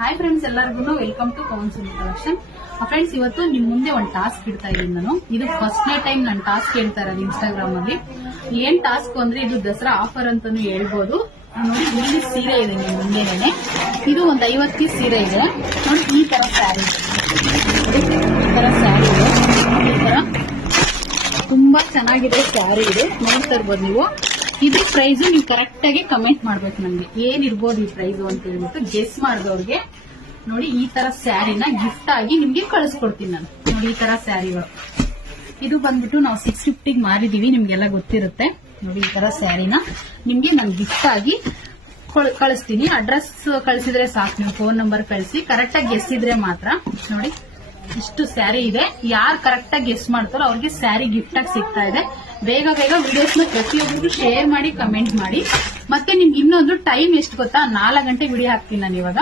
Hi friends, ಎಲ್ಲರಿಗೂ welcome to Pavan Suni collection. Friends, ಇವತ್ತು ನಿಮ್ ಮುಂದೆ ಒಂದು ಟಾಸ್ಕ್ ಇಡ್ತಾ ಇದ್ದೀನಿ ನಾನು. ಇದು ಫಸ್ಟ್ನೇ ಟೈಮ್ ನಾನು ಟಾಸ್ಕ್ ಹೇಳ್ತಾ ಇರೋದು ಇನ್ಸ್ಟಾಗ್ರಾಮ್ ಅಲ್ಲಿ. ಏನ್ ಟಾಸ್ಕ್ ಅಂದ್ರೆ ಇದು ದಸರಾ ಆಫರ್ ಅಂತಾನು ಹೇಳ್ಬೋದು. ನೋಡಿ, ಇಲ್ಲಿ ಸೀರೆ ಇದೆ ನಿಮ್ ಮುಂದೆನೆ. ಇದು ಒಂದು 50 ಪೀಸ್ ಸೀರೆ ಇದೆ ನೋಡಿ. ಈ ತರ ಸ್ಯಾರಿ, ಈ ತರ ಸ್ಯಾರಿ ಇದೆ. ಈ ತರ ತುಂಬಾ ಚೆನ್ನಾಗಿದೆ ಸ್ಯಾರಿ ಇದೆ, ನೋಡ್ತಾ ಇರ್ಬೋದು ನೀವು. ಇದು ಪ್ರೈಸ್ ನೀವು ಕರೆಕ್ಟ್ ಆಗಿ ಕಮೆಂಟ್ ಮಾಡ್ಬೇಕು ನಮ್ಗೆ, ಏನಿರ್ಬೋದು ಈ ಪ್ರೈಸ್ ಅಂತ ಹೇಳ್ಬಿಟ್ಟು. ಗೆಸ್ ಮಾಡಿದವ್ರಿಗೆ ನೋಡಿ ಈ ತರ ಸ್ಯಾರಿನ ಗಿಫ್ಟ್ ಆಗಿ ನಿಮ್ಗೆ ಕಳಿಸ್ಕೊಡ್ತೀನಿ ನಾನು. ನೋಡಿ, ಈ ತರ ಸ್ಯಾರಿಗಳು ಇದು ಬಂದ್ಬಿಟ್ಟು ನಾವು 650 ಮಾರಿದೀವಿ, ನಿಮ್ಗೆಲ್ಲ ಗೊತ್ತಿರುತ್ತೆ. ನೋಡಿ, ಈ ತರ ಸ್ಯಾರಿನ ನಿಮ್ಗೆ ನಾನು ಗಿಫ್ಟ್ ಆಗಿ ಕಳಿಸ್ತೀನಿ. ಅಡ್ರೆಸ್ ಕಳಿಸಿದ್ರೆ ಸಾಕು, ನೀವು ಫೋನ್ ನಂಬರ್ ಕಳಿಸಿ. ಕರೆಕ್ಟ್ ಆಗಿ ಗೆಸ್ ಇದ್ರೆ ಮಾತ್ರ. ನೋಡಿ, ಇಷ್ಟು ಸ್ಯಾರಿ ಇದೆ. ಯಾರು ಕರೆಕ್ಟ್ ಆಗಿ ಗೆಸ್ ಮಾಡ್ತಾರೋ ಅವ್ರಿಗೆ ಸ್ಯಾರಿ ಗಿಫ್ಟ್ ಆಗಿ ಸಿಗ್ತಾ ಇದೆ. ಬೇಗ ಬೇಗ ವಿಡಿಯೋಸ್ ನ ಪ್ರತಿಯೊಬ್ಬರಿಗೂ ಶೇರ್ ಮಾಡಿ, ಕಮೆಂಟ್ ಮಾಡಿ. ಮತ್ತೆ ನಿಮ್ಗೆ ಇನ್ನೊಂದು ಟೈಮ್ ಎಷ್ಟು ಗೊತ್ತಾ, 4 ಗಂಟೆ ವಿಡಿಯೋ ಹಾಕ್ತೀನಿ ನಾನು ಇವಾಗ.